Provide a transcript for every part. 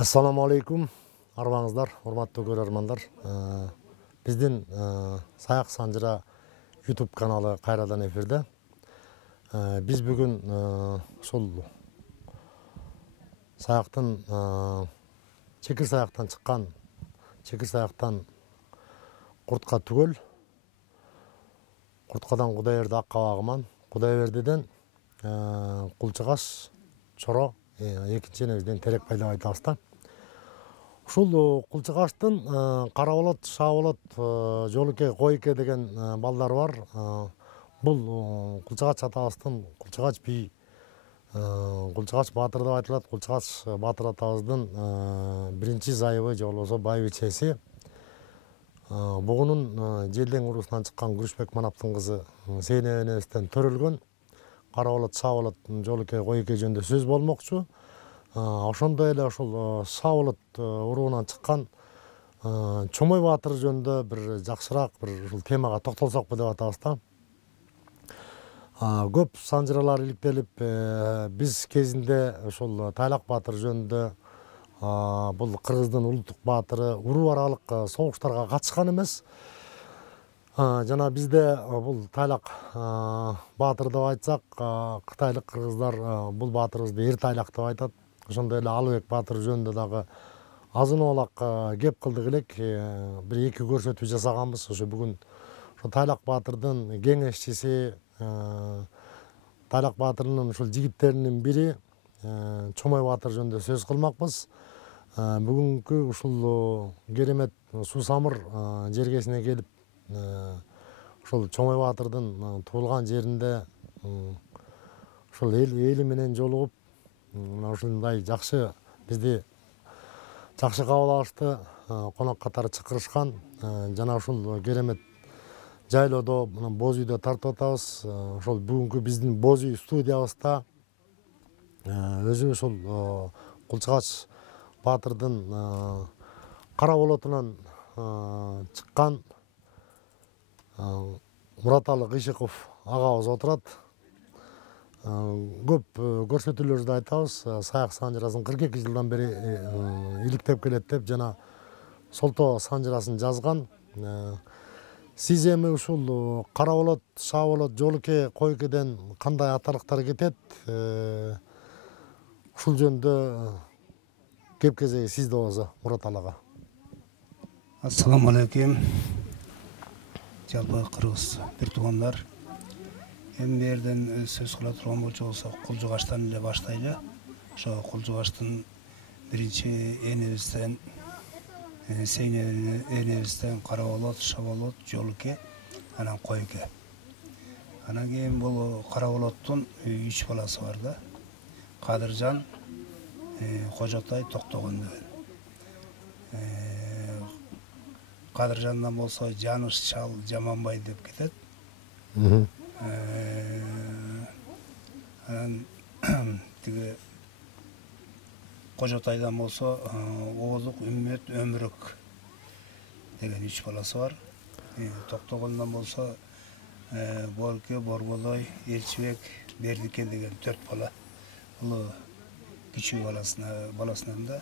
Assalamu alaikum, арбаңыздар, урматтуу көрөрмандар. Биздин Саяк Санжыра YouTube каналы кайрадан эфирде. Биз бүгүн ушул саяктын чекир саяктан чыккан, чекир саяктан куртка түгөл, курткадан Кудайберди ак кабагыман, Кудайбердиден кулчугаш, чоро, экинчи энебизден Терекбай деп айтабыз да. Ушул кулчугаштын кара болот, шаа болот, жолуке, койке деген балдар бар. Бул кулчугач атабыздын, кулчугач би, кулчугач баатыр деп айтылат. Кулчугач баатыр атабыздын биринчи зайыбы же болбосо байбичеси. Бугунун желден урусунан чыккан Күрүшбек Манаптын кызы Сейнеп энебизден төрөлгөн. Кара болот, шаа болот, жолуке, койке жөнүндө сөз болмокчу. Ошондой эле ошол шаа болот уруунан чыккан Чомой баатыр жөнүндө бир жакшыраак бир ушул темага токтолсокпу деп атабыз да. Көп санжыралар иликтелип, биз кезинде ушул Тайлак баатыр жөнүндө бул кыргыздын улуттук баатыры уруу аралык согуштарга катышкан эмес. Жана бизде бул Тайлак баатыр деп айтсак, кытайлык кыргыздар бул баатырыбызды Эр Тайлак деп айтат. Ошондой эле Алыбек баатыр жөнүндө дагы азын оолак кеп кылдык элек, бир эки көрсөтүү жасаганбыз. Ошо бүгүн ошо Тайлак баатырдын кеңешчиси, Тайлак баатырынын ушул жигиттеринин бири Чомой баатыр жөнүндө сөз кылмакпыз. Бүгүнкү ушул керемет суусамыр жергесине келип, ушул Чомой баатырдын туулган жеринде ушул эли менен жолугуп, ушундай жакшы бизди жакшы кабыл алышты, конок катары чакырышкан. Жана ушул керемет жайлоодо боз үйдө тартып атабыз. Ошол бүгүнкү биздин боз үй студиябызда өзү ушул кулчугач баатырдын кара болотунан чыккан Мураталы Кыйшыков агабыз отурат. Көп көрсөтүүлөрдү айтабыз. Саяк санжырасын 42 жылдан бери иликтеп келет деп жана Солто санжырасын жазган. Сиз эми ушул кара болот, шаа болот, жолуке, койкеден кандай аталыктар кетет? Ушул жөнүндө кеп кезеги сизде болсо, Мураталы ага. Ассаламу алейкум. Жалпы кыргыз бир туугандар. Эми берден сөз кыла турган болсок, кулчугаштан эле баштайлы. Ошо кулчугаштын биринчи энебизден, Сейнеп энебизден кара болот, шаа болот, жолуке, анан койке. Анан кийин бул кара болоттун 3 баласы бар да. Кадыржан, Кожотой, Токтогон деген. Кадыржандан болсо Жаныш, Чал, Жаманбай деп кетет. Анан тиги Кожотайдан болсо Оозук, Үммөт, Өмүрөк деген 3 баласы бар. Токтогондон болсо Борке, Борболой, Элчибек, Бердике деген 4 бала. Бул кичүү баласынан да.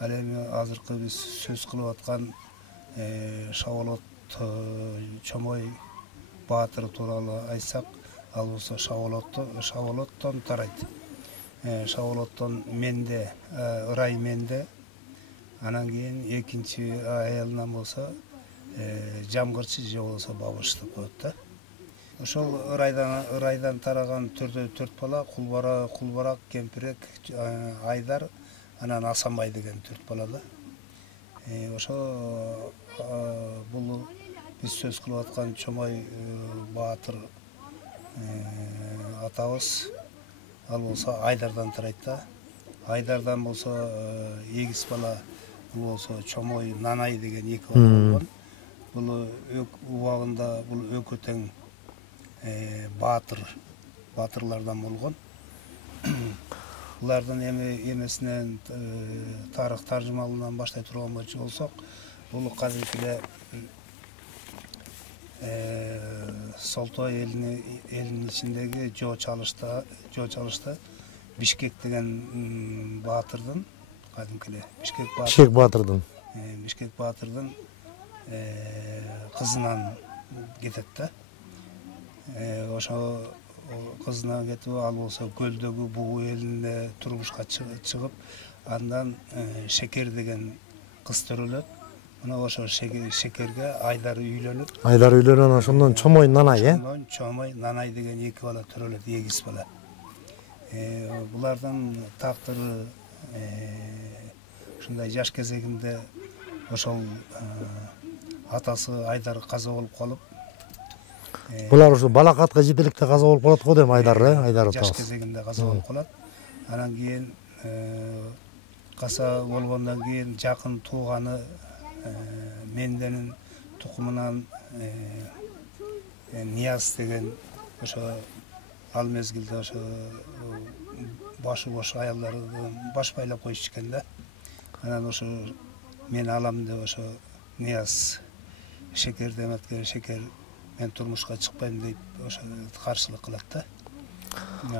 Ал эми азыркы биз сөз кылып аткан шаа болот, Чомой баатыр тууралуу айтсак, ал болсо шаа болоттон тарайт. Шаа болоттон менде, ырай менде. Анан кийин экинчи аялынан болсо жамгырчы же болсо бабыш деп коет да. Ошол ырайдан тараган 4 бала, Кулбарак, Кемпирек, Айдар, анан Асанбай деген 4 бала да. Ошо бул биз сөз кылып аткан Чомой баатыр атабыз, ал болсо Айдардан тарайт да. Айдардан болсо эгиз бала, бул болсо Чомой Нанай деген 2 бала болгон. Бул убагында бул өкө тең баатырлардан болгон. Булардын эмесинен тарых таржымалынан баштай турган болсок, бул казыркы Солто элинин ичиндеги Жоо чалышта Бишкек деген баатырдын кадимкиле Бишкек Батырдын. Бишкек Батырдын кызынан кетет да. Ошо кызынан кетип, ал болсо көлдөгү бугу элинде турмушка чыгып, андан Шекер деген кыз төрөлөт. Мына ошо Шекерге Айдар үйлөнүп. Айдар үйлөнөн ошондон Чомой Нанай, Ошондон Чомой Нанай деген 2 бала төрөлөт, эгиз бала. Булардын тактыры ушундай жаш кезегинде ошол атасы Айдар каза болуп калып. Булар ушу балакатка жетеликте каза болуп калат го дейм, Айдар, Айдар жаш кезегинде каза болуп калат. Анан кийин каза болгондон кийин жакын тууганы Менденин тукумунан Нияз деген ошо ал мезгилде ошо башы бош аялдарды баш байлап коюшкан да. Анан ошо мен алам деп ошо Нияз Шекерди эметкен, Шекер мен турмушка чыкпайм деп ошо каршылык кылат да.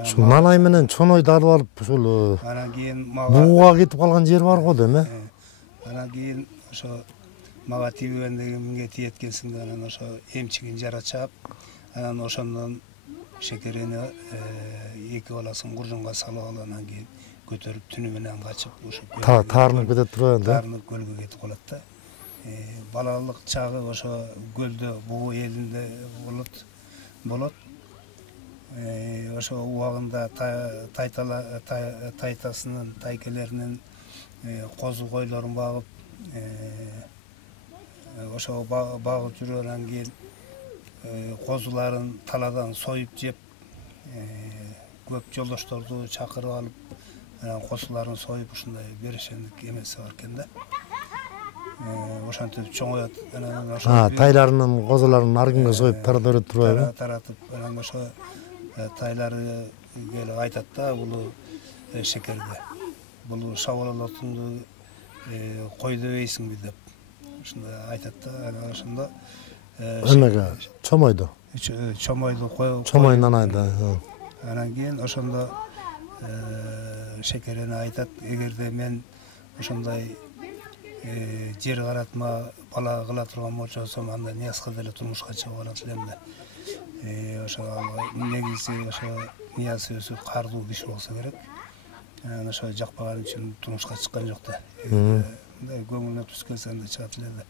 Ушул Нанай менен Чоңойду алып алып ушул анан кийин бууга кетип калган жер бар го дейм, Анан кийин ошо мага тийбегендеги миңге тиеткенсиң деп анан ошо эмчигин жара чаап, анан ошондон Шекерени 2 баласын куржунга салып алып, анан кийин көтөрүп түнү менен качып ушу таарынып кетет турган да. Таарынып көлгө кетип калат да. Балалык чагы ошо көлдө бугу элинде болот. Ошо убагында тайтасынын, тайкелеринин козу койлорун багып, ошо багып жүргөндөн кийин козуларын таладан союп жеп, көп жолдошторду чакырып алып, анан козуларын союп ушундай берешендик эмеси бар экен да. Ошентип чоңоет. Анан ошо тайларынын козуларын аргынга союп таратып турбайбы? Таратып, анан ошо тайлары келип айтат да, бул Шекерге. Бул шабалалатыңды кой дебейсиңби деп. Ушундай айтат да, анан ошондо эмеге Чомойду. Чомойду коюп. Чомой Нанайды. Анан кийин ошондо Шекерене айтат, эгерде мен ошондой жер каратма бала кыла турган болсом, анда Ниязга деле турмушка чыгып алат элем да. Ошо негизи ошо Нияз өзү кардуу киши болсо керек. Анан ошо жакпаган үчүн турмушка чыккан жок да. Мындай көңүлүнө туз келсе анда чыгат эле да.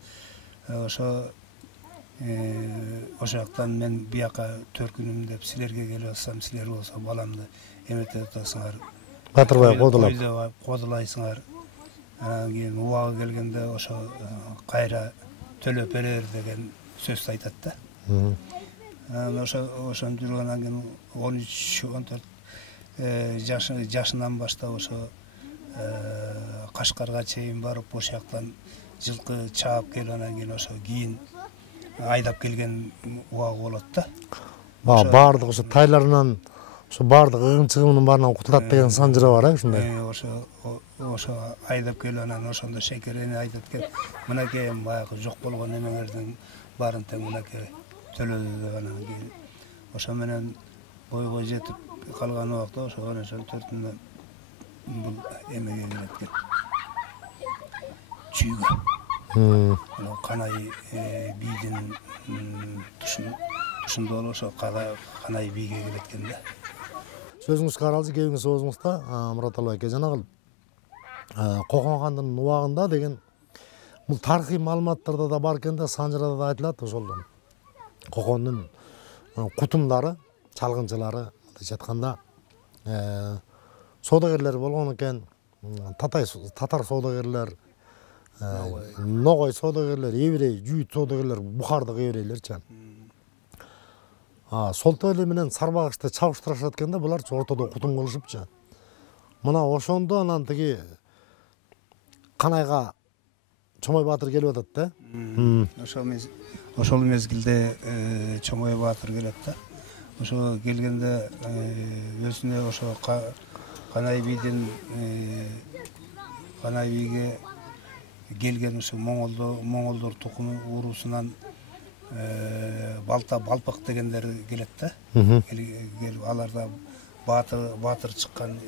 Ошо жактан мен бияка төркүнүм деп силерге келип атсам, силер болсо баламды эметип атасыңар. Батырбай кодулап. Кодулайсыңар. Анан кийин убагы келгенде ошо кайра төлөп берер деген сөздү айтат да. Анан ошентип жүргөндөн кийин 13-14 жашынан баштап ошо Кашкарга чейин барып, ошол жактан жылкы чаап келип, анан кийин ошо кийин айдап келген убагы болот да. Баардык ошо тайларынан ошо баардык ыгын-чыгымынын баарынан кутулат деген санжыра бар, ушундай. Ошо айдап келип, анан ошондо Шекерене айтат экен, мынакей баягы жок болгон эмеңердин баарын тең мынакей төлөдү деп. Анан кийин ошо менен бойго жетип калган убакта ошо төртүндө бул эмеге келет экен. Чүйгө. Канай бийдин тушунда болуп ошо Канай бийге келет экен да. Сөзүңүз каралчы, кийинки сөзүңүздө Мураталы байке жанагыл Кокон хандын убагында деген бул тарыхый маалыматтарда да бар экен да, санжырада да айтылат. Ошолдон Кокондун кутумдары, чалгынчылары мындайча айтканда соодагерлер болгон экен. Татар соодагерлер, Ногой соодагерлер, еврей, жүйүт соодагерлер, бухардык еврейлерчи. Солтойлу менен Сарбагышты чабыштырышат экен да, буларчы ортодо кутум кылышыпчы. Мына ошондо анан тиги Канайга Чомой Батыр келип атат да. Ошол мезгилде Чомой Батыр келет да. Ошо келгенде өзүнө ошо Канай бийдин Канай бийге келген ошо моңолдор тукуму уруусунан Балпак дегендер келет да. Келип аларда батыр чыккан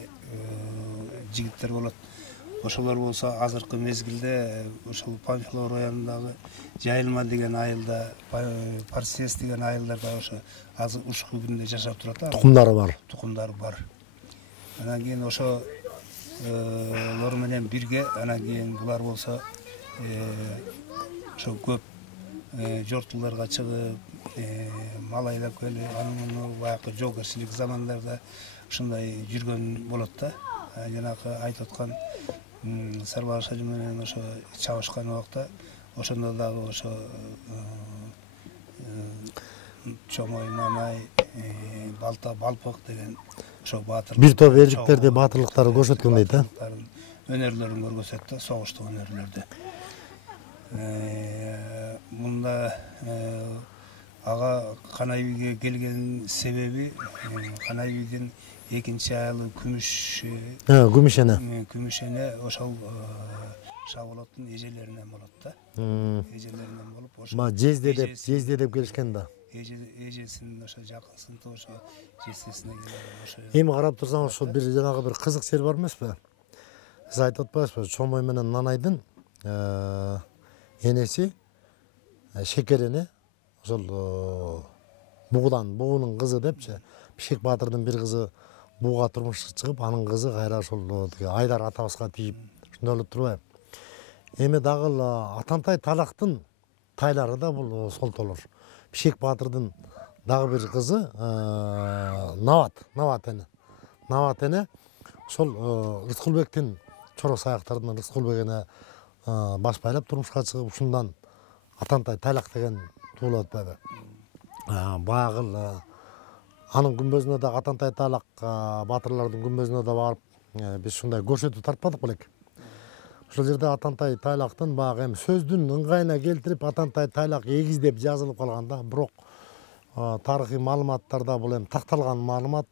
жигиттер болот. ошолор болсо азыркы мезгилде ошол Панфилов районундагы Жайылма деген айылда, Парсес деген айылдарда ошо азыр ушул күндө жашап турат. Тукумдары бар. Анан кийин ошолор менен бирге, анан кийин булар болсо ошо көп жортуларга чыгып, мал айдап келип, анын баягы жоокерчилик замандарда ушундай жүргөн болот да. Жанагы айтып аткан Сарбаш ажы менен ошо чабышкан убакта ошондо дагы ошо Чомой, Нанай, Балта, Балпык деген ошо баатыр Бир топ эрликтерди баатырлыктары көрсөткөн дейт, өнөрлөрүн көргөзөт да, согуштук өнөрлөрдү. Мында ага Канайбийге келген себеби Канайбийдин экинчи айылы Күмүшене ошол Шаболоттун эжелеринен болот да. Эжелеринен болуп ошо жезде деп келишкен да. Эжесинин ошо жакынсынты ошо жестесине ошо. Эми карап турсаң ошол бир жанагы бир кызык сер бар эмеспи? Сиз айтып атпайсызбы? Чомой менен Нанайдын энеси Шекерене ошол бугунун кызы депчи. Бишек баатырдын бир кызы буга турмушка чыгып, анын кызы кайра ошол Айдар атабызга тийип, ошондой болуп турбайбы? Эми дагы Атантай Талактын тайлары да бул солтолор. Бишек баатырдын дагы бир кызы Нават эне ошол Рыскулбектин чоро саяктарынан Рыскулбек эне баш байлап турмушка чыгып, ушундан Атантай Тайлак деген туулап атпайбы? Баягы анын күмбөзүнө да Атантай Тайлак баатырлардын күмбөзүнө да барып биз ушундай көрсөтүү тартпадык белек. Ошол жерде Атантай Тайлактын баягы эми сөздүн ыңгайына келтирип Атантай Тайлак эгиз деп жазылып калган да, бирок тарыхый маалыматтарда бул эми такталган маалымат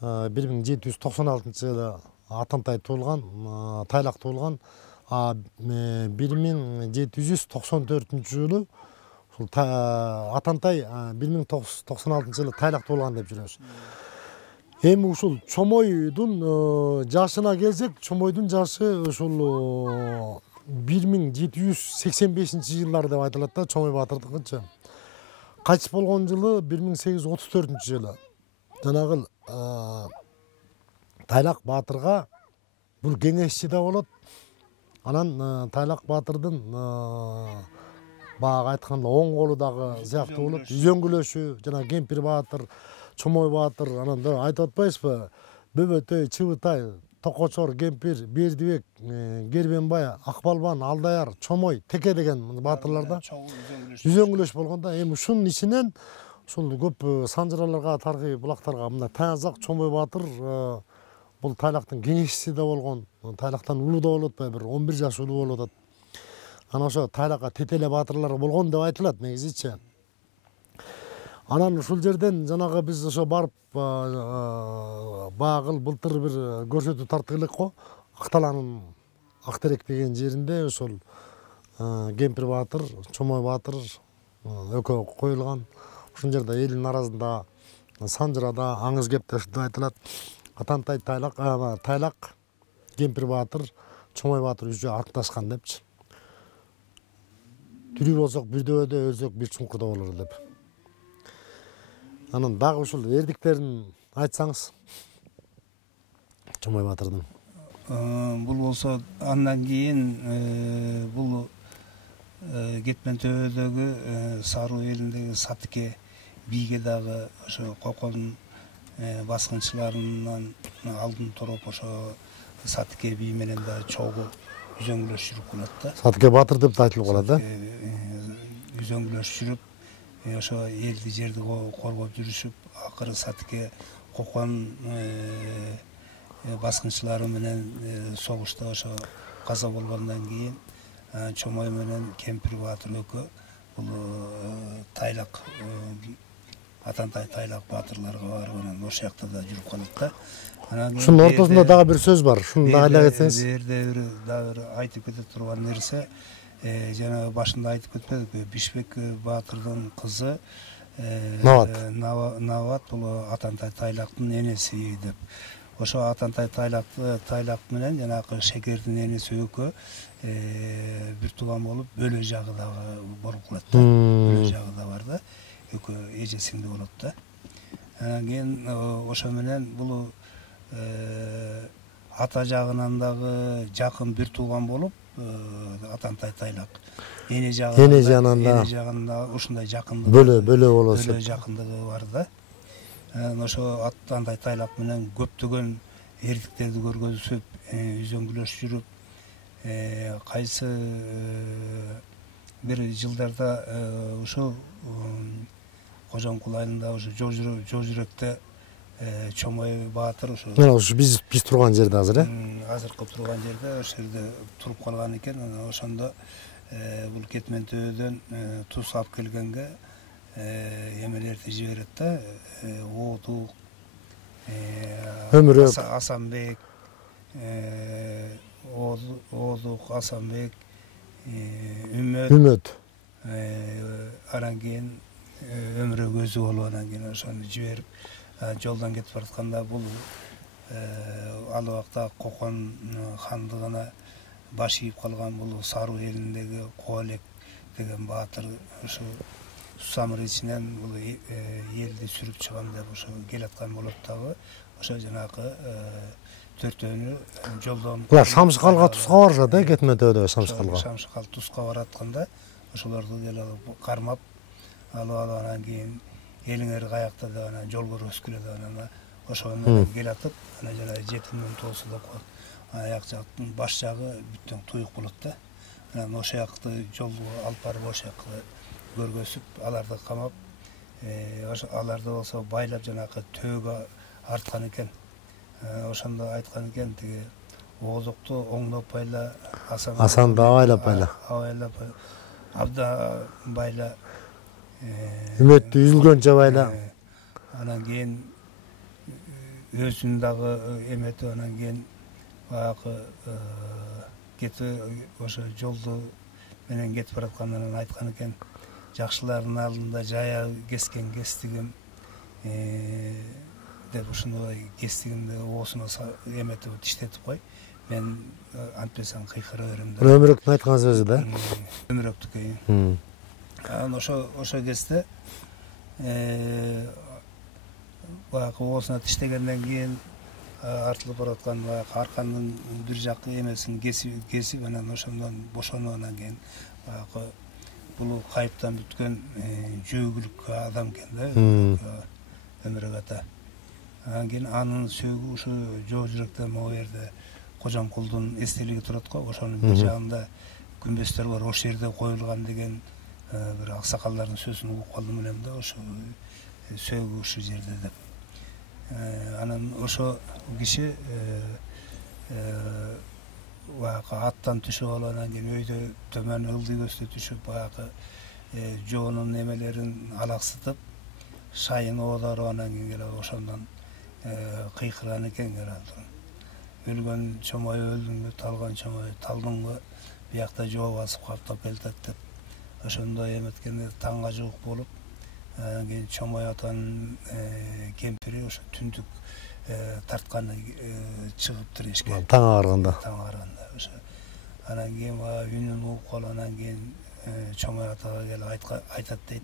1796-жылы Атантай туулган, Тайлак туулган, 1794-жылы Атантай 1996-жылы Тайлак туулган деп жүрөбүз. Эми ушул Чомойдун жашына келсек, Чомойдун жашы ушул 1785-жылдар деп айтылат да, Чомой баатырдыкычы. Кайтыш болгон жылы 1834-жылы. Жанагы Тайлак баатырга бул кеңешчи да болот. Анан Тайлак баатырдын баягы айтканда оң колу дагы сыяктуу болот. Үзөңгүлөшү, жана Кемпир баатыр, Чомой баатыр, анан да айтып атпайсызбы? Бөбөтөй, Чыбытай, Токочор, Кемпир, Бердибек, Кербенбай, Акбалбан, Алдаяр, Чомой, Теке деген баатырларда үзөңгүлөш болгон да. Эми ушунун ичинен ушул көп санжыраларга, тарыхый булактарга мындай таязак Чомой баатыр бул Тайлактын кеңешчиси да болгон, Тайлактан улуу да болуп атпайбы, бир 11 жаш улуу болуп атат. Анан ошо Тайлакка тетеле баатырлар болгон деп айтылат негизичи. Анан ушул жерден жанагы биз ошо барып баягы былтыр бир көрсөтүү тарттык элек го. Акталанын Актерек деген жеринде ошол Кемпир баатыр, Чомой баатыр экөө коюлган. Ушул жерде элдин арасында санжырада аңыз кепте ушундай айтылат. Атантай Тайлак, Кемпир баатыр, Чомой баатыр үчөө атташкан депчи. Тирүү болсок бир дөбөдө, өлсөк бир чуңкурда болор деп. Анан дагы ушул эрдиктерин айтсаңыз, Чомой баатырдын. Бул болсо андан кийин бул Кетмен төбөдөгү Саруу элиндеги Сатыке бийге дагы ошо Кокон баскынчыларынан алдын туруп ошо Сатыке бий менен да чогуу үзөңгүлөш жүрүп калат да. Сатыке баатыр деп да айтылып калат да. Үзөңгүлөш жүрүп, ошо элди жерди коргоп жүрүшүп, акыры Сатыке Кокон баскынчылары менен согушта ошо каза болгондон кийин Чомой менен Кемпир баатыр экөө бул Тайлак Атантай Тайлак баатырларга барып анан ошол жакта да жүрүп калат да. Ушунун ортосунда дагы бир сөз бар. Шуну дагы айта кетсеңиз. Бир дагы айтып кете турган нерсе, жана башында айтып кетпедикпи, Бишбек баатырдын кызы Нават бул Атантай Тайлактын энеси деп. ошо Атантай тайлак менен жанагы Шекердин энеси экөө бир тууган болуп бөлө жагы дагы болуп калат да. Бөлө жагы да бар да. Экөө эже сиңди болот да. Анан кийин ошо менен бул ата жагынан дагы жакын бир тууган болуп Атантай тайлак. Эне жагында ушундай жакындык бөлө болосу. Бөлө жакындыгы бар да. Ошо Атантай тайлак менен көптөгөн эрдиктерди көргөзүп, үзөңгүлөш жүрүп, кайсы бир жылдарда ушу Кожомкул айылында ушу жол жүрөктө Чомой баатыр ушу биз турган жерде азыр азыркы турган жерде ошол жерде туруп калган экен. Ошондо бул кетмен төбөдөн туз алып келгенге эмелерди жиберет да. Оодук, Өмүрөк, Асанбек, Оодук, Асанбек, Үмөт. Анан кийин Өмүрөк өзү болуп анан кийин ошону жиберип жолдон кетип баратканда бул ал убакта Кокон хандыгына баш ийип калган бул Саруу элиндеги Коолек деген баатыр ушу Сусамыр ичинен бул элди сүрүп чыгам деп ошо келаткан болот дагы. Ошо жанагы төртөөнү жолдон Шамшыкалга тузга барышат кетме төбөдө Шамшыкалга. Шамшыкал тузга баратканда ошолорду келип кармап алып анан кийин элиңер каякта деп анан жол көргөзгүлө деп анан ошо менен келатып анан жанагы жетимдин тоосу деп коет. Аяк жактын баш жагы бүттөн туюк болот да. Анан ошол жакты жолду алып барып ошол жакка көргөзүп, аларды камап, аларды болсо байлап жанагы төөгө арткан экен. Ошондо айткан экен тиги Оодукту оңдоп байла, Асанды абайлап байла. Абда байла. Үмөттү үзүлгөнчө байла. Анан кийин өзүн дагы эметип анан кийин баягы кетип ошо жолду менен кетип бараткандан айткан экен. Жакшылардын алдында жая кескен кестигим деп ушундай кестигимди оосуна эметип тиштетип кой. Мен антпесен кыйкыра берем деп. Өмүрөктүн айткан сөзү да. Өмүрөктүкү. Анан ошо кезде баягы оосуна тиштегенден кийин артылып бараткан баягы аркандын бир жак эмесин кесип анан ошондон бошонуп анан кийин баягы бул кайыптан бүткөн жөөгүлүк адам экен да. Өмүрөк ата. Анан кийин анын сөөгү ушу жол жүрөктөн могу жерде Кожомкулдун эстелиги турат го. Ошонун бир жагында күмбөздөр бар. Ошол жерде коюлган деген бир аксакалдардын сөзүн угуп калдым элем да. Ошо сөөгү ушул жерде деп. Анан ошо киши баягы аттан түшүп алып анан кийин өйдө төмөн ылдый көстө түшүп баягы жоонун эмелерин алаксытып шайын оодарып анан кийин келип ошондон кыйкырган экен. Өлгөн Чомой өлдүңбү, талган Чомой талдыңбы, биякта жоо басып каптап келатат деп ошондой эметкенде таңга жуук болуп анан кийин Чомой атанын кемпири ошо түндүк тартканы чыгып тирешкен. Таң аарганда. Ошо анан кийин баягы үнүн угуп калып анан кийин Чомой атага келип айтат дейт.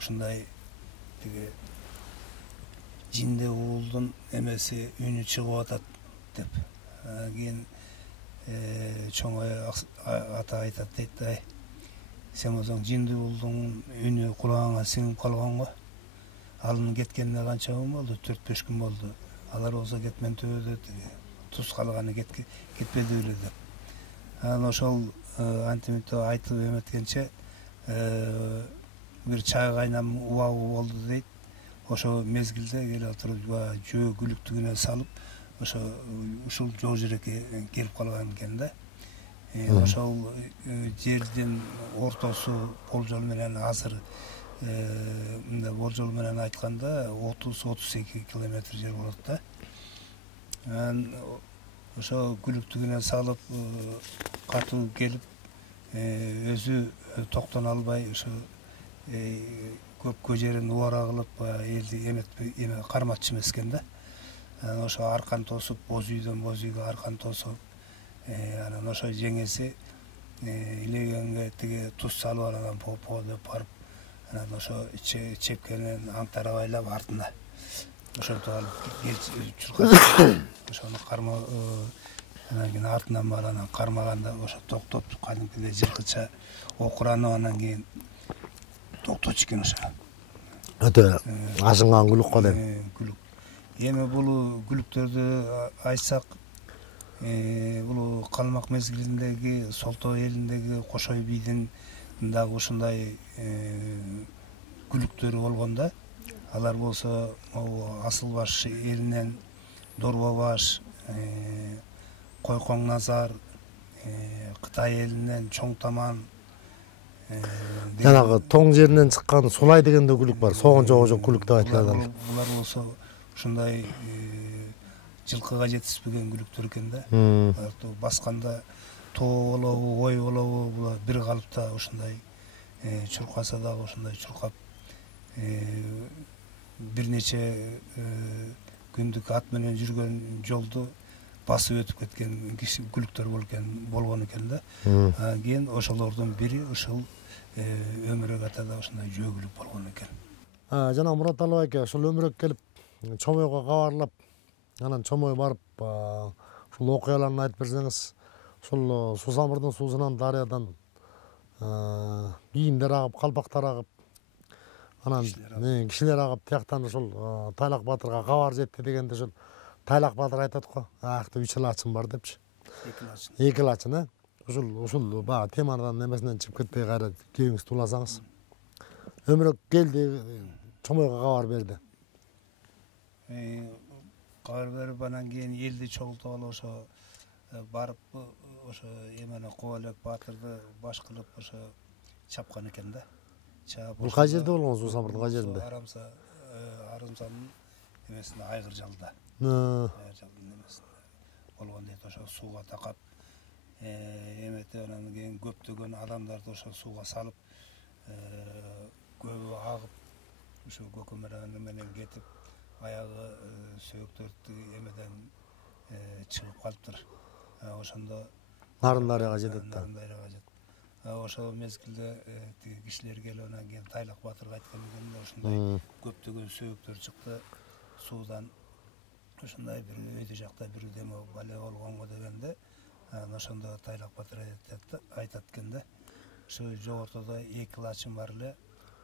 Ушундай тиги жинде уулдун эмеси үнү чыгып атат деп. Анан кийин Чомой ата айтат дейт. Сен болсоң жинди уулдун үнү кулагыңа сиңип калган го. Алынын кеткенине канча күн болду? 4-5 күн болду. Алар болсо кетмен төбөдө туз калганы кетпеди беле деп. Анан ошол антимип айтып эметкенче бир чай кайнам убагы болду дейт. Ошо мезгилде келип туруп жөө күлүктүгүнө салып ошо ушул жол жүрөккө келип калган экен да. Ошол жердин ортосу болжол менен азыр мындай болжол менен айтканда 30-32 километр жер болот да. Анан ошо күлүктүгүнө салып катуу келип өзү токтоно албай ошо көпкө жерин убара кылып элди эме карматчы эмес экен да. ошо аркан тосуп, боз үйдөн боз үйгө аркан тосуп, анан ошо жеңеси илегенге тиги туз салып анан по деп барып, анан ошо чепкенен аңтара байлап артына ошентип алып чуркап ошону карма, анан кийин артынан барып анан кармаганда ошо токтоп кадимкидей жылкыча окуранып анан кийин токтотчу экен ошо. Өтө ашынган күлүк го дейм. Күлүк. Эми бул күлүктөрдү айтсак, бул калмак мезгилиндеги Солтоо элиндеги Кошой бийдин дагы ушундай күлүктөрү болгон да. Алар болсо Асылбаш элинен Дорбо баш, Койкоң Назар, Кытай элинен Чоң Таман, Жанагы тоң жеринен чыккан Сулай деген да күлүк бар. Согон жогожо күлүк деп айтылат. Булар болсо ушундай жылкыга жетишпеген күлүктөр экен да. Басканда тоо болобу, ой болобу, булар бир калыпта ушундай чуркаса дагы ушундай чуркап бир нече күндүк ат менен жүргөн жолду басып өтүп кеткен күлүктөр болгон экен да. Кийин ошолордун бири ушул Өмүрөк атада ушундай жөө күлүк болгон экен. Жана Мурат Алып аке ошол Өмүрөк келип Чомойго кабарлап, анан Чомой барып ушул окуяларын айтып берсеңиз, ушул Сусамырдын суусунан дарыядан кийимдер агып, калпактар агып, анан кишилер агып, тияктан ушул Тайлак баатырга кабар жетти дегенде ушул Тайлак баатыр айтат го, аякта 3 лачын бар депчи. 2 лачын, ушул баягы темадан немесинен чыгып кетпей кайра кебиңизди уласаңыз. Өмүрөк келди, Чомойго кабар берди. Кабар берип анан кийин элди чогултуп алып ошо барып ошо эмени Кобалек баатырды баш кылып ошо чапкан экен да. Бул кай жерде болгон, Сусамырдын кай жеринде? Арымсанын эмесинде Айгыр жалда. Болгон дейт, ошо сууга такап эметип анан кийин көптөгөн адамдарды ошо сууга салып, көбү агып, ошо көкөмөрөң менен кетип, аягы сөөктөрдү эмеден чыгып калыптыр. Ошондо Нарын дарыяга жетет да. Ошол мезгилде тиги кишилер келип анан кийин Тайлак баатырга айткан экен да, ушундай көптөгөн сөөктөр чыкты суудан. Ушундай бир өйдө жакта бир деме бале болгонго дегенде, ошондо Тайлак баатыр айтат экен да. Ошо жогортодо 2 лачын бар эле.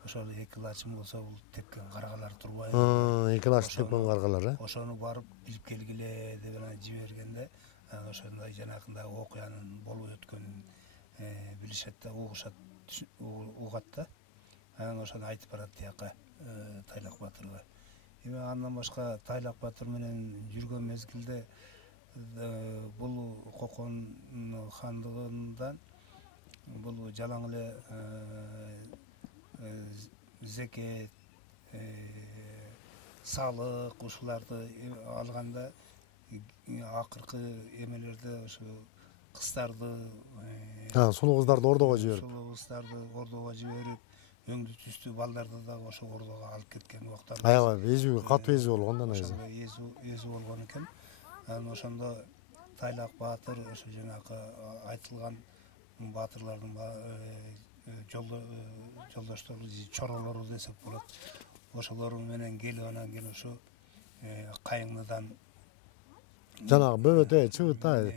Ошол 2 лачын болсо бул тепкен каргалар турбайбы? 2 лач тепкен каргалар, Ошону барып билип келгиле деп анан жибергенде, ошондой жанакындай окуянын болуп өткөнүн билишет да, угат да. Анан ошону айтып барат тияка Тайлак баатырга. Эми андан башка Тайлак баатыр менен жүргөн мезгилде бул Кокон хандыгындан бул жалаң эле зекет, салык ушуларды алганда акыркы эмелерде ошо кыздарды, сулуу кыздарды ордого жиберип, өңдү түстүү балдарды дагы ошо ордого алып кеткен убактар. Аябай эзүү, катуу эзүү болгон да негизи. Эзүү болгон экен. Анан ошондо Тайлак баатыр ошо жанакы айтылган баатырлардын жолдоштору, чоролору десек болот. Ошолор менен келип анан кийин ошо Кайыңдыдан жанагы Бөбөтөй, Чыбытай,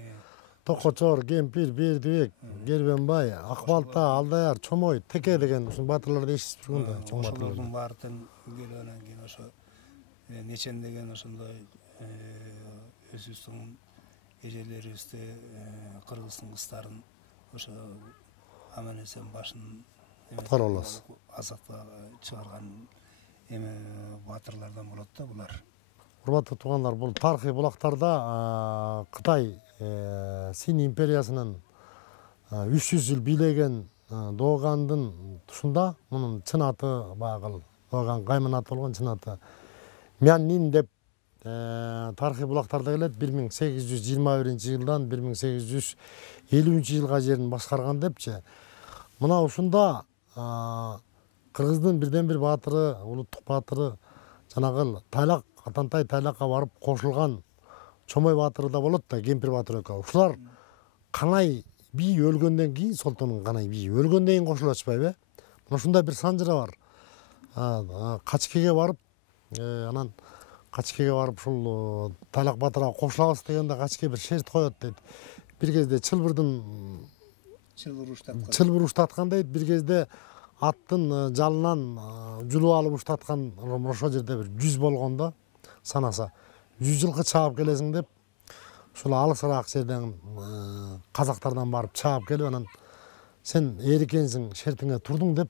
Токочор, Кемпир, Бердибек, Кербенбай, Акбалта, Алдаяр, Чомой, Теке деген ушул баатырларды эшитип жүргөн да, чоң баатырлар. Ошолордун баардыгын келип анан кийин ошо нечендеген ошондой өзүбүздүн эжелерибизди, кыргыздын кыздарын ошо аман эсен башын куткарып аласыз. Азапка чыгарган эме баатырлардан болот да булар. Урматтуу туугандар, бул тарыхый булактарда Кытай Син империясынын 300 жыл бийлеген Доогандын тушунда, мунун чын аты баягы Дооган кайман аты болгон, чын аты Мяннин деп тарыхый булактарда келет. 1821-жылдан 1850-жылга жерин башкарган депчи. Мына ушунда кыргыздын бирден бир баатыры, улуттук баатыры жанагы Тайлак Атантай тайлакка барып кошулган Чомой баатыр да болот да, Кемпир баатыр экөө. Ушулар Канай би өлгөндөн кийин, Солтондун Канай би өлгөндөн кийин кошулуп атышпайбы? Мына ушундай бир санжыра бар. Качкеге барып, анан Качкеге барып ушул Тайлак баатырга кошулабыз дегенде Качке бир шерт коет дейт. Бир кезде чылбырдын чылбыр уштаткан дейт, бир кезде аттын жалынан жулуп алып уштаткан, ошол жерде бир 100 болгондо санаса 100 жылкы чаап келесиң деп, ушул алысыраак жерден казактардан барып чаап келип, анан сен эр экенсиң, шертиңе турдуң деп,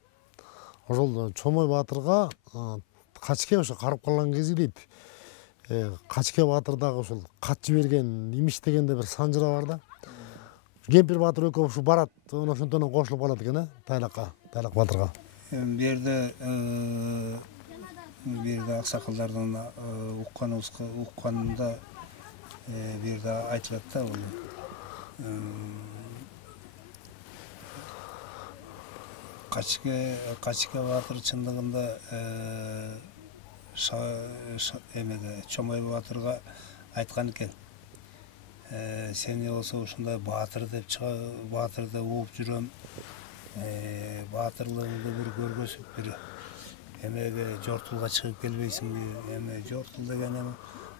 ошол Чомой баатырга Качке ошо карып калган кези дейт. Качке баатыр дагы ушул кат жиберген имиш дегенде бир санжыра бар да. Кемпир баатыр экөө ушу барат, ошонтон кошулуп калат экен, Тайлакка, Тайлак баатырга. Бу жерде аксакалдардын укканында бу жерде айтылат да, Качке баатыр чындыгында Чомой баатырга айткан экен. Сени болсо ушундай баатыр деп баатырды ууп жүрөм. Баатырлыгыңды бир көргөзүп бир эмеге жортулга чыгып келбейсиңби? Эме жортул деген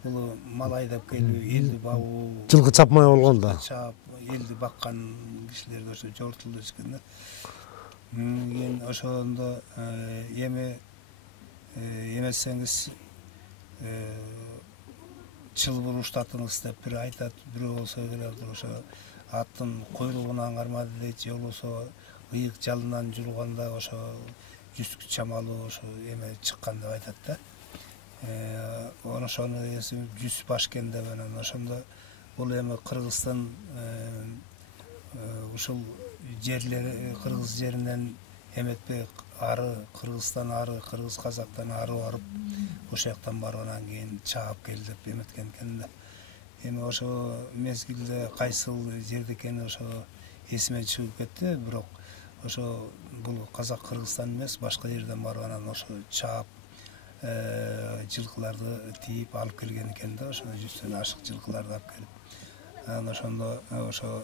бул мал айдап келип элди багуу, Жылкы чапмай болгондо. Чаап элди баккан кишилерге ошо жортул дешкен да. Кийин ошондо эмесеңиз чылбыр уштатыңыз деп бир айтат, бирөө болсо келатыр, ошо аттын куйругуна аңгармады дейт, же болбосо ыйык жалынан жулганда ошо жүзгү чамалуу ошо эме чыккан деп айтат да. Ошону жүз баш экен деп, анан ошондо бул эми Кыргызстан ушул жерлери, Кыргыз жеринен эметпей ары, Кыргызстан ары, Кыргыз казактан ары барып, ошол жактан барып анан кийин чаап кел деп эметкен экен да. Эми ошо мезгилде кайсыл жерде экени ошо эсиме чыгып кетти, бирок ошо бул Казак Кыргызстан эмес, башка жерден барып анан ошо чаап жылкыларды тийип алып келген экен да, ошо 100төн ашык жылкыларды алып келип. Анан ошондо ошо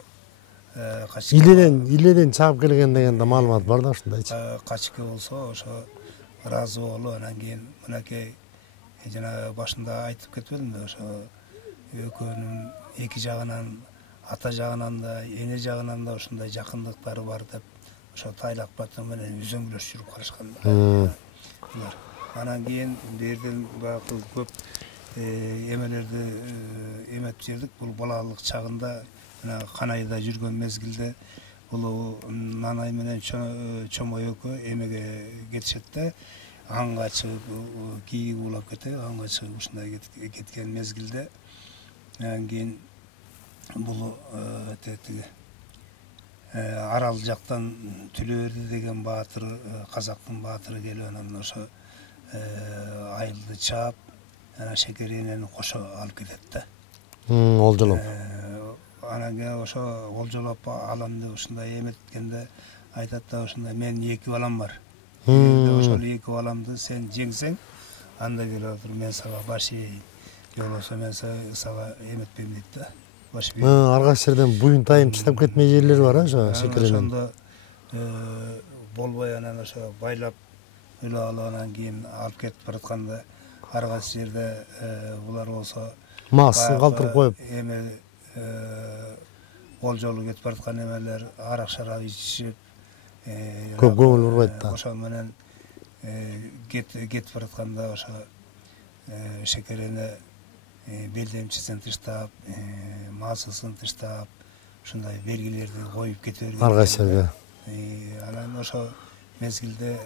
Иледен чаап келген дегенде маалымат бар да, ушундайчы. Качке болсо ошо ыраазы болуп, анан кийин мынакей жана башында айтып кетпедимби, ошо экөөнүн эки жагынан, ата жагынан да, эне жагынан да ушундай жакындыктары бар деп, ошо Тайлак баатыр менен үзөңгүлөш жүрүп калышкан. Анан кийин бу жерден баягы көп эмелерди эметип жүрдүк. Бул балалык чагында Канайда жүргөн мезгилде бул Нанай менен Чомой экөө эмеге кетишет да, аңга чыгып, кийик улап кетип, аңга чыгып ушундай кеткен мезгилде, анан кийин бул тиги Арал жактан Түлөберди деген баатыр, казактын баатыры келип, анан ошо айылды чаап, анан шекер энени кошо алып кетет да. Олжолоп. Анан кийин ошо олжолоп алам деп ушундай эметкенде айтат да, ушундай менин 2 балам бар. Ошол 2 баламды сен жеңсең, анда келип отур, мен сага баш ийейин. Же болбосо мен сага эметпейм дейт да. Ар кайсы жерден буюн тайым таштап кетмей жерлер бар, ошо шекеренен. Ошондо болбой анан ошо байлап өлүп алып, анан кийин алып кетип баратканда ар кайсы жерде булар болсо Масын калтырып коюп, эме олжолу кетип бараткан эмелер, арак шарап ичишип, көп көңүл бурбайт да. Ошо менен кетип баратканда ошо шекерене белдемчисин тыштап, маасысын тыштап, ушундай белгилерди коюп кете берген. Ар кайсы жерге. Анан ошо мезгилде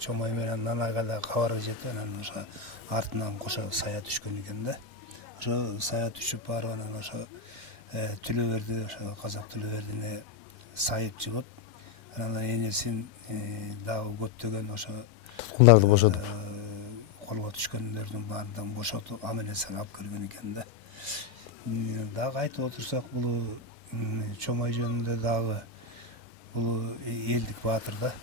Чомой менен Нанайга да кабар жетти, анан ошо артынан кошо сая түшкөн экен да. Ошо сая түшүп барып, анан ошо Түлөберди, ошо казак Түлөбердине сайып чыгып, анан энесин дагы көптөгөн ошо туткундарды бошотуп, колго түшкөндөрдүн баардыгын бошотуп, аман-эсен алып келген экен да. Дагы айтып отурсак, бул Чомой жөнүндө дагы бул элдик баатыр да.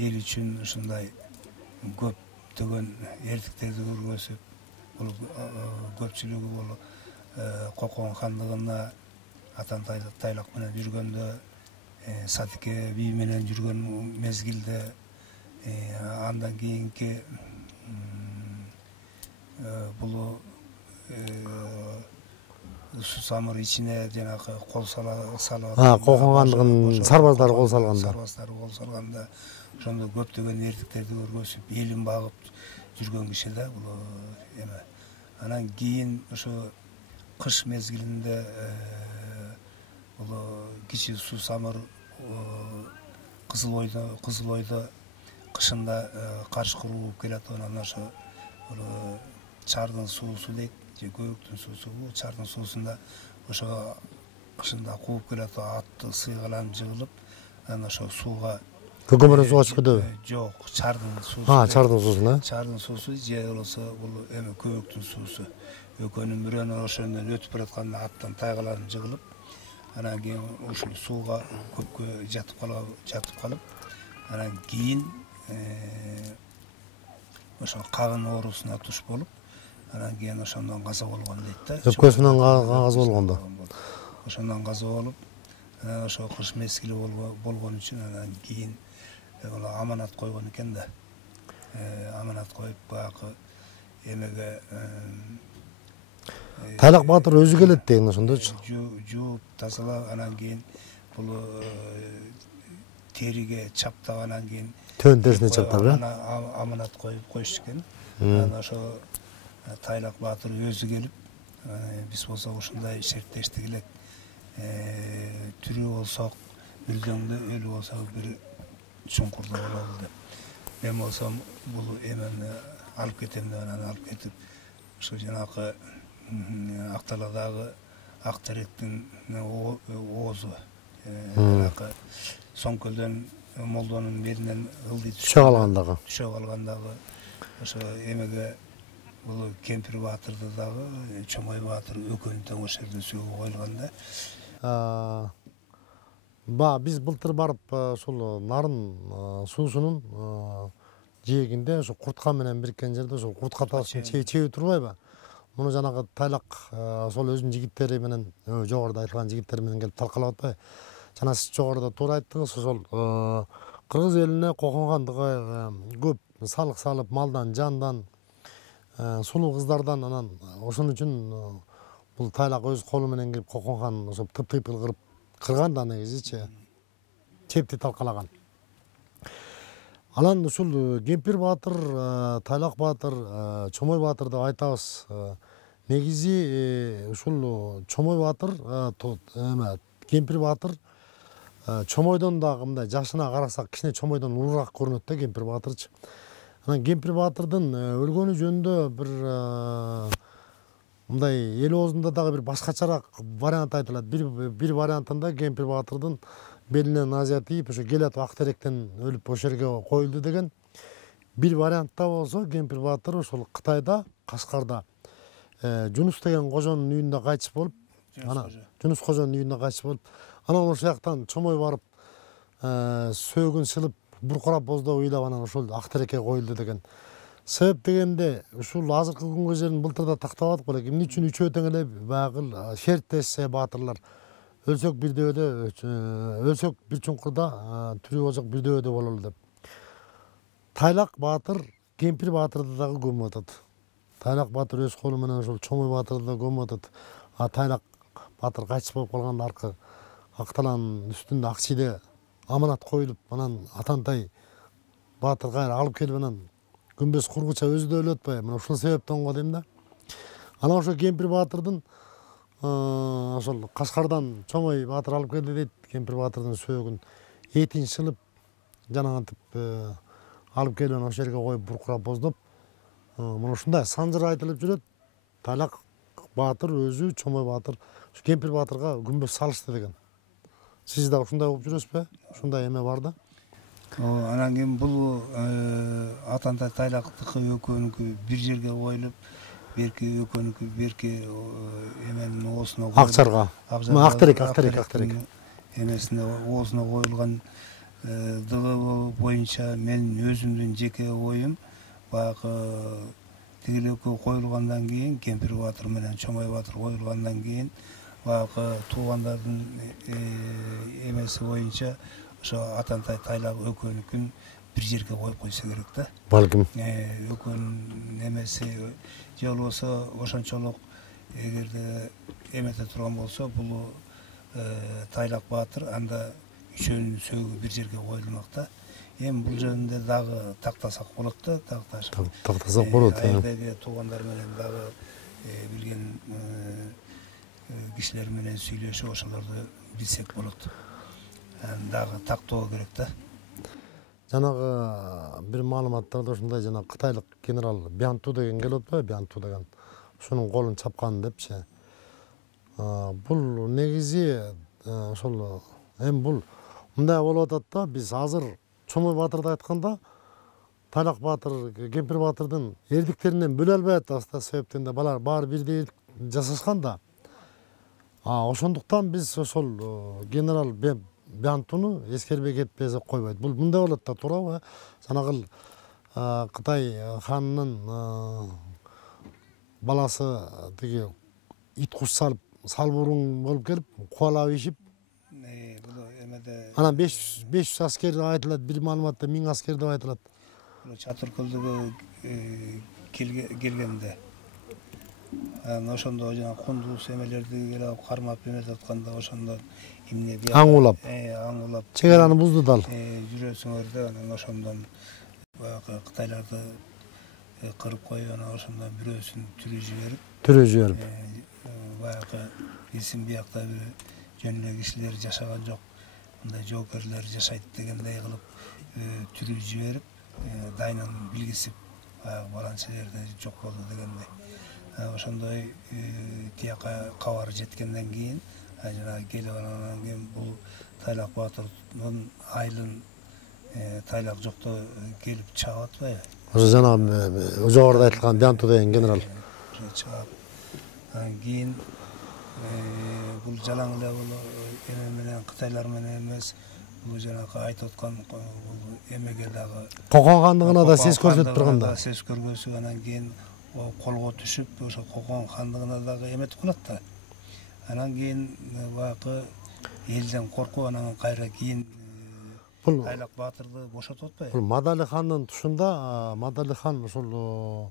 Эл үчүн ушундай көп көптөгөн эрдиктерди көргөзүп, бул көпчүлүгү бул Кокон хандыгына Атан Тайлак менен жүргөндө, Сатике би менен жүргөн мезгилде, андан кийинки бул Сусамыр ичине жанагы кол салып, Кокон хандыгынын сарбаздары кол салганда, ошондо көптөгөн эрдиктерди көргөзүп, элин багып жүргөн киши да бул эме. Анан кийин ошо кыш мезгилинде бул кичи Сусамыр Кызыл Ойдо кышында каршы курулуп келет. Анан ошо чардын суусу дейт, же көбүктүн суусу, чардын суусунда ошо кышында кууп келет, атты сыйгаланып жыгылып, анан ошо сууга көкөмөрдөн сууга чыкты. Жок, чардын суусу. Чардын суусу, Чардын суусу же болбосо бул эме көбүктүн суусу. Экөөнүн бирөөнүн ошондон өтүп баратканда аттан тайгаланып жыгылып, анан кийин ушул сууга көпкө жатып калып, анан кийин ошо кагын оорусуна туш болуп, анан кийин ошондон каза болгон дейт да. Өпкөсүнөн каза болгондо. Ошондон каза болуп, анан ошо кыш мезгили болгон үчүн анан кийин аманат койгон экен да. Аманат коюп баягы эмеге Тайлак баатыр өзү келет деген ошондочу. Жууп тазалап, анан кийин бул териге чаптап, анан кийин Төн терисине чаптап, аманат коюп коюшту экен. Анан ошо Тайлак баатыр өзү келип, биз болсо ушундай шерттештик элек. Тирүү болсок бирдеңде, өлү болсок бир чуңкурда бололу деп. Мен болсом бул эмени алып кетем деп, анан алып кетип, ошо жанагы Акталадагы Актеректин оозу, жанагы Соңкөлдөн молдонун белинен ылдый түшө калгандагы ошо эмеге бул Кемпир баатырды дагы Чомой баатыр экөөнү тең ошол жерде сөөгө коюлган да. Биз былтыр барып ушул нарын суусунун жээгинде ошо куртка менен бириккен жерде ошо куртка тасын чеби турбайбы? Муну жанагы Тайлак ошол өзүнүн жигиттери менен, жогоруда айтылган жигиттери менен келип талкалап атпайбы? Жана сиз жогоруда туура айттыңыз, ошол кыргыз элине Кокон хандыгы көп салык салып, малдан, жандан, сулуу кыздардан, анан ошон үчүн бул Тайлак өз колу менен кирип Кокон хан ошо тыптыйпыл кырып кырган да негизичи, чепти талкалаган. Анан ушул Кемпир баатыр, Тайлак баатыр, Чомой баатыр деп айтабыз. Негизи ушул Чомой баатыр, Кемпир баатыр Чомойдон дагы мындай жашына карасак кичине Чомойдон улуураак көрүнөт да Кемпир баатырчы. Анан Кемпир баатырдын өлгөнү жөнүндө бир мындай эл оозунда дагы бир башкачараак вариант айтылат. Бир вариантында Кемпир баатырдын белинен азия тийип, ошо келет Актеректен өлүп ошол жерге коюлду деген. Бир вариантта болсо Кемпир баатыр ошол Кытайда, Кашкарда Жунус деген кожонун үйүндө кайтыш болуп, Жунус кожонун үйүндө кайтыш болуп, анан ошол жактан Чомой барып сөөгүн сылып, буркурап боздоп уйлап, анан ошол Актерекке коюлду деген. Себеп дегенде ушул азыркы күнгө чейин былтырда тактап атып элек, эмне үчүн үчөө тең эле баягы шерттешсе баатырлар өлсөк бир дөбөдө, өлсөк бир чуңкурда, тирүү болсок бир дөбөдө бололу деп. Тайлак баатыр Кемпир баатырды дагы көмүп атат. Тайлак баатыр өз колу менен ошол Чомой баатырды да көмүп атат. Тайлак баатыр кайтыш болуп калганда аркы Акталанын үстүндө Акчиде аманат коюлуп, анан Атантай баатыр кайра алып келип, анан күмбөз кургуча өзү да өлүп атпайбы? Мына ушул себептен го дейм да. Анан ошо Кемпир баатырдын ошол Кашкардан Чомой баатыр алып келди дейт. Кемпир баатырдын сөөгүн этин шылып, жанагынтип алып келип ошол жерге коюп буркурап боздоп, мына ушундай санжыр айтылып жүрөт. Тайлак баатыр өзү, Чомой баатыр Кемпир баатырга күмбөз салышты деген. Сиз да ушундай болуп жүрөсүзбү? Ушундай эме бар да. Анан кийин бул Атантай Тайлактыкы экөөнүкү бир жерге коюлуп, берки экөөнүкү берки эменин оосуна Акчарга. Актерек эмесине оосуна коюлган дыгы боюнча менин өзүмдүн жеке оюм, баягы тигилекке коюлгандан кийин Кемпир Батыр менен Чомой Батыр коюлгандан кийин баягы туугандардын эмеси боюнча ошо Атантай Тайлак экөөнүкүн бир жерге коюп койсо керек да. Балким. Экөөнүн эмеси же болбосо ошончолук эгерде эмете турган болсо бул Тайлак Батыр анда үчөөнүн сөөгү бир жерге коюлмак да. Эми бул жөнүндө дагы тактасак болот да, тактасак болот. Айдеги туугандар менен дагы билген кишилер менен сүйлөшүп ошолорду билсек болот. Дагы тактоо керек да. Жанагы бир маалыматтарда ушундай жана кытайлык генерал Бянту деген келип атпайбы, Бянту деген. Ушунун колун чапкан депчи. Бул негизи ошол эми бул мындай болуп атат да, биз азыр Чомой Батырды айтканда Тайлак Батыр, Кемпир Батырдын эрдиктеринен бөлө албай атабыз, себептен да балар баары бирдей жасашкан да. Ошондуктан биз ошол генерал Бянтуну эскербей кетпесек койбойт. Бул мындай болот да, туурабы? Жанагыл Кытай ханынын баласы тиги ит куш салып, салбуруң болуп келип, кубалап ишип, анан 500 аскер деп айтылат, бир маалыматта 1000 аскер деп айтылат. Чатыркөлдөгө келгенде ошондо жана кундуз эмелерди келип кармап эметип атканда ошондо эмне аңуулап чек араны бузду дал. Жүрөсүңөр деп анан ошондон баягы кытайларды кырып коюп анан ошондон бирөөсүн түрүп жиберип баягы биздин биякта бир жөн эле кишилер жашаган жок, мындай жоокерлер жашайт дегендей кылып түрүп жиберип, дайнын билгисип, баланчалерди жок болду дегендей. Ошондой тияка кабар жеткенден кийин жана келип анан кийин бул Тайлак Батырдын айылын Тайлак жокто келип чаап атпайбы? Ошо жанагы жогоруда айтылган Бянту деген генерал. Чаап. Анан кийин бул жалаң эле бул эме менен Кытайлар менен эмес, бул жанагы айтып аткан эмеге дагы Кокон хандыгына да сес көрсөтүп турганда. Сес көргөзүп анан кийин колго түшүп, ошо Кокон хандыгына дагы эметип калат да. Анан кийин баягы элден коркуп анан кайра кийин Тайлак Батырды бошотуп атпайбы? Бул Мадали хандын тушунда Мадали хан ошол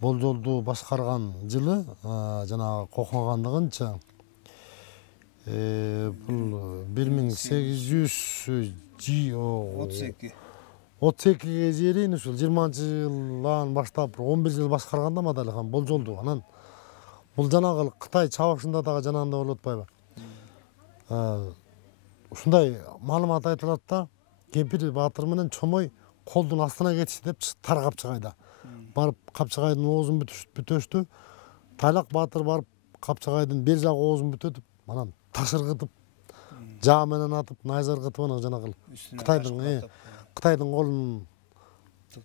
Болжолду башкарган жылы жанагы Кокон хандыгынча бул 1832-ге чейин ушул 20-жылдан баштап 11 жыл башкарганда Мадали хан Болжолду. Анан бул жанагы Кытай чабышында дагы жанагындай болуп атпайбы? Ушундай маалымат айтылат да, Кемпир Батыр менен Чомой колдун астына кетишти деп тар Капчыгайда. Барып Капчыгайдын оозун бүтөштү. Тайлак Батыр барып Капчыгайдын бер жак оозун бүтөтүп, анан таш ыргытып, жаа менен атып, найза ыргытып анан жанагы Кытайдын колун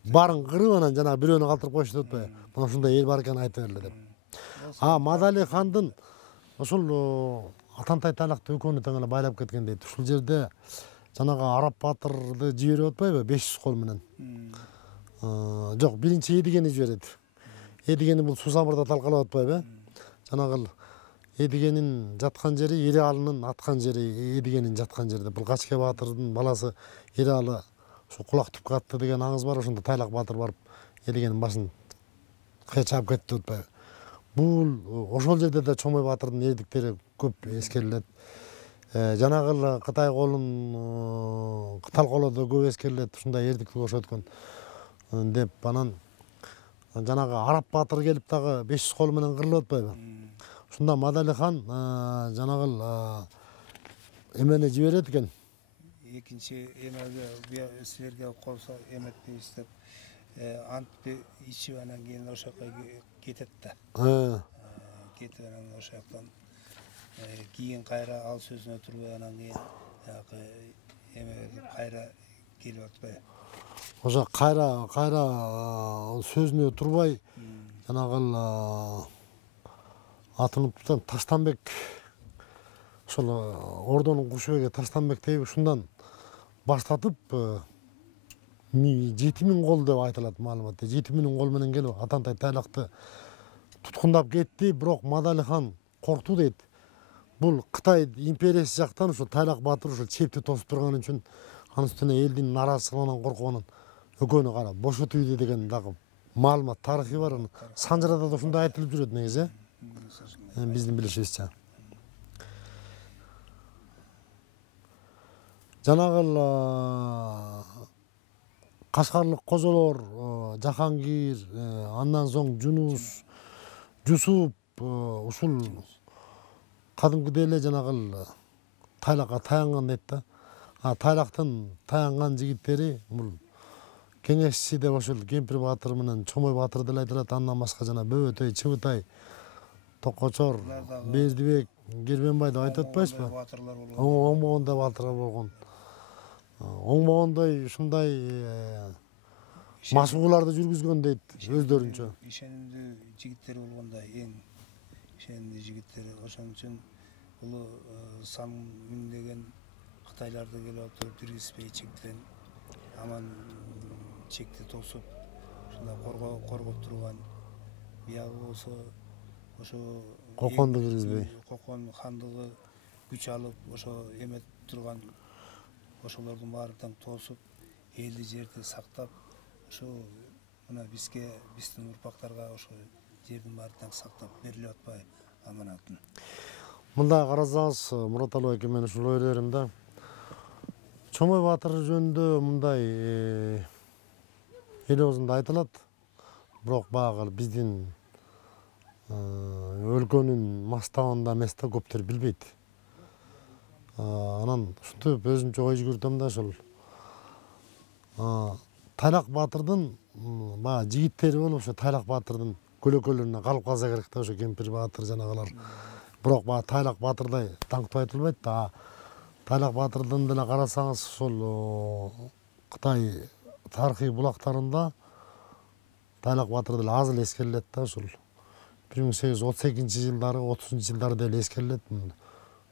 барын кырып анан жанагы бирөөнү калтырып коюшту деп атпайбы? Мына ушундай эл бар экенин айтып берле деп. Мадали хандын ошол Атантай Тайлакты экөөнү тең эле байлап кеткен дейт. Ушул жерде жанагы Арап Батырды жиберип атпайбы 500 кол менен? Жок, биринчи Эдигени жиберет. Эдигени бул Сусамырда талкалап атпайбы? Жанагы Эдигенин жаткан жери, Эреалынын аткан жери, Эдигенин жаткан жерде. Бул Качке Батырдын баласы Эреалы ушу кулак түпкө атты деген аңыз бар. Ошондо Тайлак Батыр барып Эдигенин башын чаап кетти деп атпайбы? Бул ошол жерде да Чомой Батырдын эрдиктери көп эскерилет. Жанагы Кытай колун талкоолоодо көп эскерилет. Ушундай эрдикти кошот экен деп анан жанагы Арап Батыр келип дагы 500 кол менен кырылып атпайбы? Ушунда Мадали хан жанагы эмени жиберет экен. Экинчи эмеге силерге колсо эметпейбиз деп ант ичип анан кийин ошо жака кетет да. Кетип анан ошол жактан кийин кайра ал сөзүнө турбай анан кийин эме кайра келип атпайбы? Ошо кайра сөзүнө турбай жанагы атын уктан Таштанбек, ошол Ордонун кушубеги Таштанбек дейб, ушундан баштатып 7000 кол деп айтылат маалыматта. 7000 кол менен келип Атантай Тайлакты туткундап кетти, бирок Мадалихан коркту дейт. Бул Кытай империясы жактан ошо Тайлак баатыр ошо чепти тосуп турган үчүн анын үстүнө элдин наразычылыгынан коркуп экөөнү кара бошотуп үйдү деген дагы маалымат тарыхый бар. Санжарада да ушундай айтылып жүрөт негизи. Биздин билишибизче. Жанагы Кашкарлык кожолор, Жахангир, андан соң Жунус, Жусуп ушул кадимкидей эле жанагы Тайлакка таянган дейт да. Тайлактын таянган жигиттери бул кеңешчи деп ошол Кемпир баатыр менен Чомой баатыр деле айтылат. Андан башка жана Бөбөтөй, Чыбытай, Токочор, Бердибек, Кербенбай деп айтып атпайсызбы? Оңбогондой баатыр болгон. Оңбогондой ушундай машыгууларды жүргүзгөн дейт өздөрүнчө. Ишенимдүү жигиттери болгондо эң ишенимдүү жигиттери. Ошон үчүн бул сан миңдеген Кытайларды келип отуруп киргизбей чектен аман чекти тосуп ушундай коргоп турган. Биягы болсо ошо Коконду киргизбей. Кокон хандыгы күч алып ошо эметип турган ошолордун баарын тосуп, элди жерди сактап, ошо мына биздин урпактарга ошо жердин баарын сактап берилип атпайбы аманатын. Мындай карасаңыз, Мураталы эке, мен ушул ойлойм да. Чомой баатыр жөнүндө мындай эл оозунда айтылат. Бирок баягы биздин өлкөнүн мастабында эмес да, көптөр билбейт. Анан ушинтип өзүмчө ой жүгүртөм да, ошол Тайлак баатырдын баягы жигиттери болуп ошо Тайлак баатырдын көлөкөлөрүнө калып калса керек да, ошо Кемпир баатыр жанагылар. Бирок баягы Тайлак баатырдай даңктуу айтылбайт да. Тайлак баатырдын деле карасаңыз, ошол Кытай тарыхый булактарында Тайлак баатыр деле аз эле эскерилет да. Ошол 1832-жылдары, 30-жылдары деле эскерилет.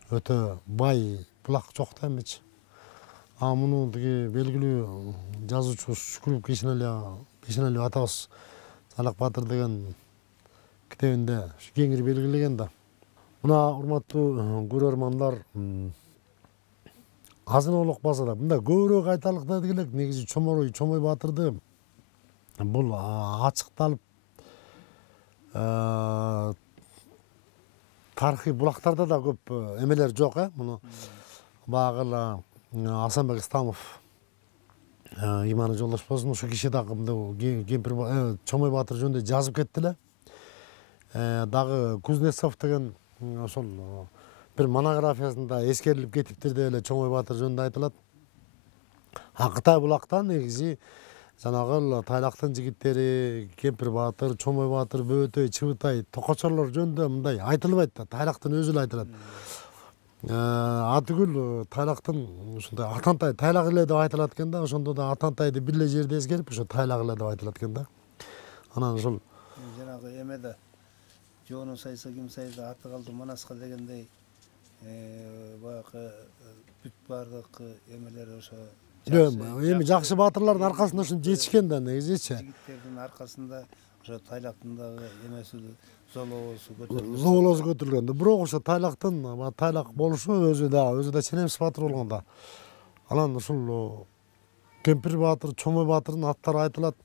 Өтө бай булак жок да эмечи. Муну тиги белгилүү жазуучу Шүкүров Кешенали атабыз Тайлак баатыр деген китебинде кеңири белгилеген да. Мына урматтуу көрөрмандар, азын болса да мындай көбүрөөк айталык дедик элек. Негизи Чомой баатырды бул ачыкталып тарыхый булактарда да көп эмелер жок. Муну баягы Асанбек Ыстамов иманы жолдош болсун, ошол киши дагы Кемпир Чомой баатыр жөнүндө жазып кетти эле. Дагы Кузнецов деген ошол бир монографиясында эскерилип кетиптир деп эле Чомой баатыр жөнүндө айтылат. Кытай булактан негизи жанагы Тайлактын жигиттери, Кемпир баатыр, Чомой баатыр, Бөбөтөй, Чыбытай, Токочорлор жөнүндө мындай айтылбайт да. Тайлактын өзү эле айтылат. Атүгүл Тайлактын ушундай Атантай Тайлак эле деп айтылат экен да. Ошондо да Атантайды бир эле жерде эскерип, ошо Тайлак эле деп айтылат экен да. Анан ошол жанагы эмеде жоону сайса ким сайса аты калды Манаска дегендей баягы бүт баардык эмелер ошо эми жакшы баатырлардын аркасында ушинтип жетишкен да негизичи. Жигиттердин аркасында ошо Тайлактын дагы эмеси золобосу көтөрүлгөн да. Бирок ошо Тайлактын Тайлак болушу өзү да ченемсиз баатыр болгон да. Анан ушул Кемпир баатыр, Чомой баатырдын аттары айтылат.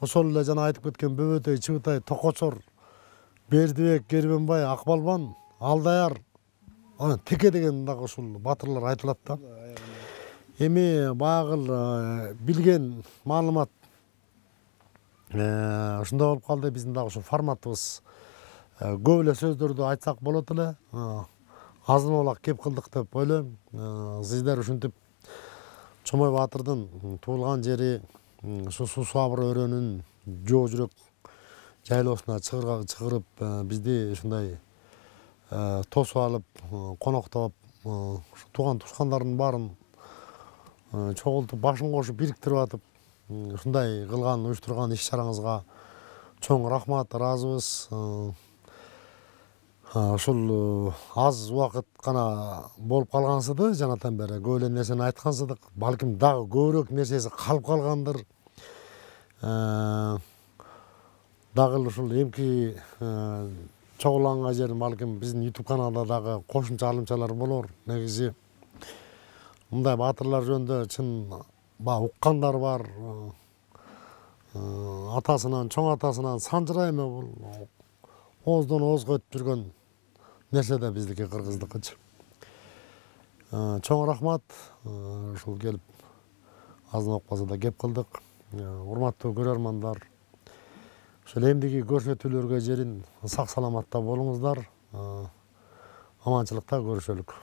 Ошол эле жана айтып кеткен Бөбөтөй, Чыбытай, Токочор, Бердибек, Кербенбай, Акбалбан, Алдаяр, анан Теке деген дагы ушул баатырлар айтылат да. Эми баягы билген маалымат ушундай болуп калды. Биздин дагы ушул форматыбыз көп эле сөздөрдү айтсак болот эле. Азын кеп кылдык деп ойлойм. Сиздер ушинтип Чомой баатырдын туулган жери ушу Суу Сабыр өрөөнүн жоо жүрөк жайлоосуна чыгырып бизди ушундай тосуп алып, коноктоп, тууган тушкандардын баарын чогултуп, башын кошуп, бириктирип атып, ушундай кылган, уюштурган иш чараңызга чоң рахмат, ыраазыбыз. Ушул аз убакыт гана болуп калгансыды жанатан бери көп эле нерсени айткансыдык. Балким дагы көбүрөөк нерсеси калып калгандыр. Дагы ушул эмки чогуланган жерин балким биздин YouTube каналда дагы кошумча алымчалар болор. Негизи мындай баатырлар жөнүндө чын баягы уккандар бар. Атасынан, чоң атасынан санжыра эме бул ооздон оозго өтүп жүргөн нерсе да биздики кыргыздыкычы. Чоң рахмат. Ушул келип аздан окпаса да кеп кылдык. Урматтуу көрөрмандар. Ошол эмдиги көрсөтүүлөргө жерин сак саламатта болуңуздар. Аманчылыкта көрүшөлүк.